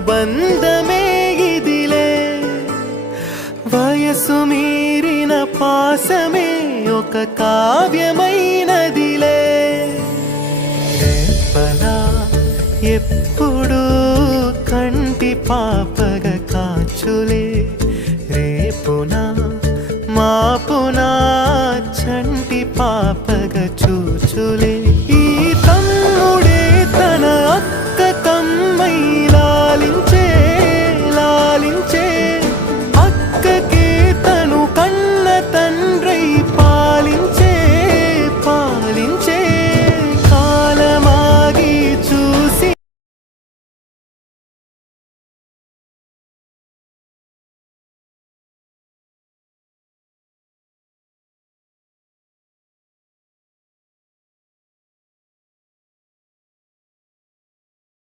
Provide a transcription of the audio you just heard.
అనుబంధమే ఇదిలే వయసు మీరిన పాసమే ఒక కావ్యమైనదిలే రేపలా ఎప్పుడు కంటి పాపగ కాచులే రేపునా మాపునా చంటి పాపగ చూచులే